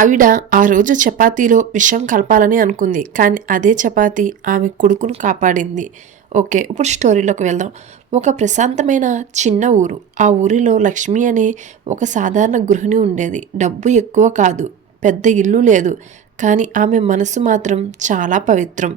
ఆవిడ ఆ రోజు చపాతీలో విషం కలపాలని అనుకుంది కానీ అదే చపాతీ ఆమె కొడుకును కాపాడింది. ఓకే ఇప్పుడు స్టోరీలోకి వెళ్దాం. ఒక ప్రశాంతమైన చిన్న ఊరు. ఆ ఊరిలో లక్ష్మి అనే ఒక సాధారణ గృహిణి ఉండేది. డబ్బు ఎక్కువ కాదు పెద్ద ఇల్లు లేదు. కానీ ఆమె మనసు మాత్రం చాలా పవిత్రం.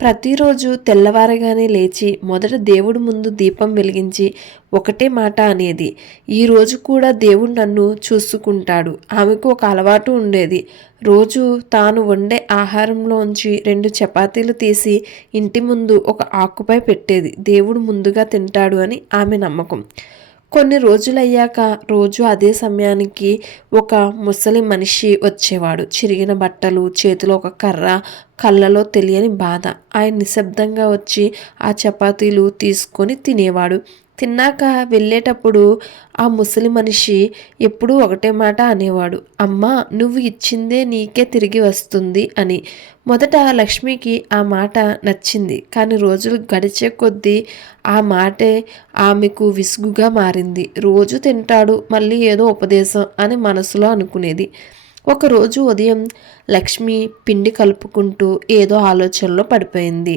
ప్రతిరోజు తెల్లవారగానే లేచి మొదట దేవుడి ముందు దీపం వెలిగించి ఒకటే మాట అనేది ఈరోజు కూడా దేవుడు నన్ను చూసుకుంటాడు. ఆమెకు ఒక అలవాటు ఉండేది. రోజు తాను వండే ఆహారంలోంచి రెండు చపాతీలు తీసి ఇంటి ముందు ఒక ఆకుపై పెట్టేది. దేవుడు ముందుగా తింటాడు అని ఆమె నమ్మకం. కొన్ని రోజులయ్యాక రోజు అదే సమయానికి ఒక ముసలి మనిషి వచ్చేవాడు. చిరిగిన బట్టలు చేతిలో ఒక కర్ర కళ్ళలో తెలియని బాధ. ఆయన నిశ్శబ్దంగా వచ్చి ఆ చపాతీలు తీసుకొని తినేవాడు. తిన్నాక వెళ్ళేటప్పుడు ఆ ముసలి మనిషి ఎప్పుడూ ఒకటే మాట అనేవాడు. అమ్మా నువ్వు ఇచ్చిందే నీకే తిరిగి వస్తుంది అని. మొదట లక్ష్మికి ఆ మాట నచ్చింది. కానీ రోజులు గడిచే కొద్దీ ఆ మాటే ఆమెకు విసుగుగా మారింది. రోజు తింటాడు మళ్ళీ ఏదో ఉపదేశం అని మనసులో అనుకునేది. ఒకరోజు ఉదయం లక్ష్మి పిండి కలుపుకుంటూ ఏదో ఆలోచనలో పడిపోయింది.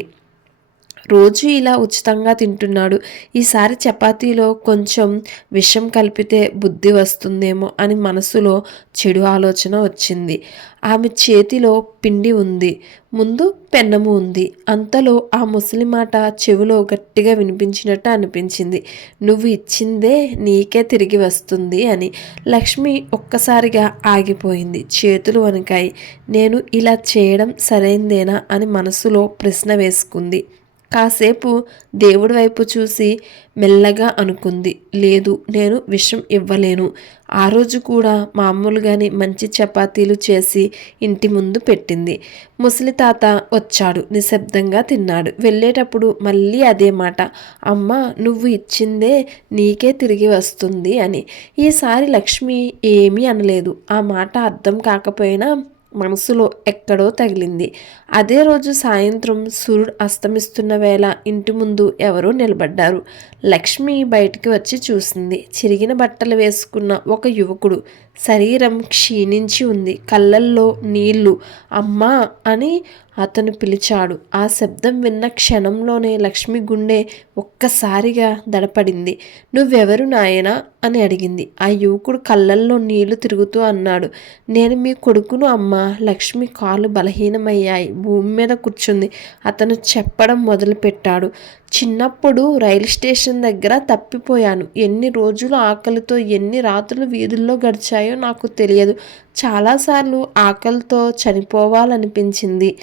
రోజు ఇలా ఉచితంగా తింటున్నాడు. ఈసారి చపాతీలో కొంచెం విషం కలిపితే బుద్ధి వస్తుందేమో అని మనసులో చెడు ఆలోచన వచ్చింది. ఆమె చేతిలో పిండి ఉంది. ముందు పెన్నము ఉంది. అంతలో ఆ ముసలి మాట చెవిలో గట్టిగా వినిపించినట్టు అనిపించింది. నువ్వు ఇచ్చిందే నీకే తిరిగి వస్తుంది అని. లక్ష్మి ఒక్కసారిగా ఆగిపోయింది. చేతులు వణికాయి. నేను ఇలా చేయడం సరైందేనా అని మనసులో ప్రశ్న వేసుకుంది. కాసేపు దేవుడి వైపు చూసి మెల్లగా అనుకుంది. లేదు నేను విషం ఇవ్వలేను. ఆ రోజు కూడా మామూలుగానే మంచి చపాతీలు చేసి ఇంటి ముందు పెట్టింది. ముసలి తాత వచ్చాడు నిశ్శబ్దంగా తిన్నాడు. వెళ్ళేటప్పుడు మళ్ళీ అదే మాట అమ్మ నువ్వు ఇచ్చిందే నీకే తిరిగి వస్తుంది అని. ఈసారి లక్ష్మి ఏమీ అనలేదు. ఆ మాట అర్థం కాకపోయినా మనసులో ఎక్కడో తగిలింది. అదే రోజు సాయంత్రం సూర్యుడు అస్తమిస్తున్న వేళ ఇంటి ముందు ఎవరో నిలబడ్డారు. లక్ష్మి బయటికి వచ్చి చూసింది. చిరిగిన బట్టలు వేసుకున్న ఒక యువకుడు శరీరం క్షీణించి ఉంది. కళ్ళల్లో నీళ్ళు. అమ్మా అని అతను పిలిచాడు. ఆ శబ్దం విన్న క్షణంలోనే లక్ష్మి గుండె ఒక్కసారిగా దడపడింది. నువ్వెవరు నాయనా? అని అడిగింది. ఆ యువకుడు కళ్ళల్లో నీళ్ళు తిరుగుతూ అన్నాడు. నేను మీ కొడుకును అమ్మ. లక్ష్మి కాలు బలహీనమయ్యాయి. భూమి మీద కూర్చుంది. అతను చెప్పడం మొదలుపెట్టాడు. చిన్నప్పుడు రైలు స్టేషన్ దగ్గర తప్పిపోయాను. ఎన్ని రోజులు ఆకలితో ఎన్ని రాత్రులు వీధుల్లో గడిచాయి. నాకు తెలియదు. చాలాసార్లు ఆకలితో చనిపోవాలనిపించింది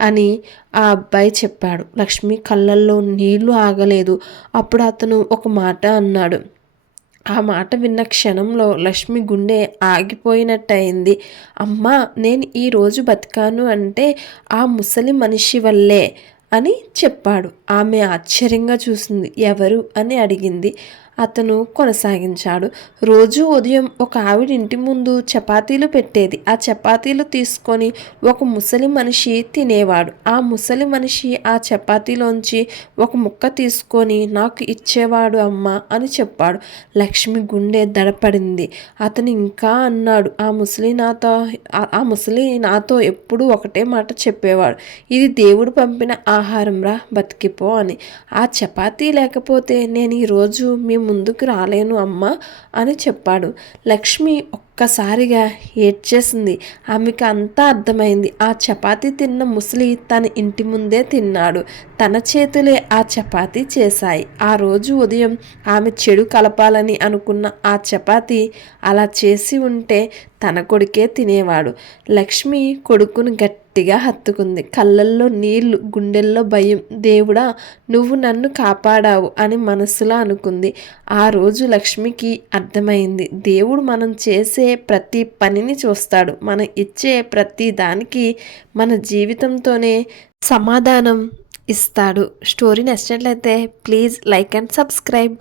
అని ఆ అబ్బాయి చెప్పాడు. లక్ష్మి కళ్ళల్లో నీళ్ళు ఆగలేదు. అప్పుడు అతను ఒక మాట అన్నాడు. ఆ మాట విన్న క్షణంలో లక్ష్మి గుండె ఆగిపోయినట్టయింది. అమ్మా నేను ఈరోజు బతికాను అంటే ఆ ముసలి మనిషి వల్లే అని చెప్పాడు. ఆమె ఆశ్చర్యంగా చూసింది. ఎవరు అని అడిగింది. అతను కొనసాగించాడు. రోజు ఉదయం ఒక ఆవిడ ఇంటి ముందు చపాతీలు పెట్టేది. ఆ చపాతీలు తీసుకొని ఒక ముసలి మనిషి తినేవాడు. ఆ ముసలి మనిషి ఆ చపాతీలోంచి ఒక ముక్క తీసుకొని నాకు ఇచ్చేవాడు అమ్మ అని చెప్పాడు. లక్ష్మి గుండె దడపడింది. అతను ఇంకా అన్నాడు. ఆ ముసలి నాతో ఆ ముసలి నాతో ఎప్పుడూ ఒకటే మాట చెప్పేవాడు. ఇది దేవుడు పంపిన ఆహారం రా బతికిపో అని. ఆ చపాతీ లేకపోతే నేను ఈరోజు మీ ముందుకు రాలేను అమ్మ అని చెప్పాడు. లక్ష్మి ఒక్కసారిగా ఏడ్చేసింది. ఆమెకు అంతా అర్థమైంది. ఆ చపాతీ తిన్న ముసలి తన ఇంటి ముందే తిన్నాడు. తన చేతులే ఆ చపాతీ చేశాయి. ఆ రోజు ఉదయం ఆమె చెడు కలపాలని అనుకున్న ఆ చపాతీ అలా చేసి ఉంటే తన కొడుకే తినేవాడు. లక్ష్మి కొడుకును గట్టిగా హత్తుకుంది. కళ్ళల్లో నీళ్ళు గుండెల్లో భయం. దేవుడా నువ్వు నన్ను కాపాడావు అని మనసులో అనుకుంది. ఆ రోజు లక్ష్మికి అర్థమైంది. దేవుడు మనం చేసే చేసే ప్రతి పనిని చూస్తాడు. మనం ఇచ్చే ప్రతి దానికి మన జీవితంతోనే సమాధానం ఇస్తాడు. స్టోరీ నచ్చినట్లయితే ప్లీజ్ లైక్ అండ్ సబ్స్క్రైబ్.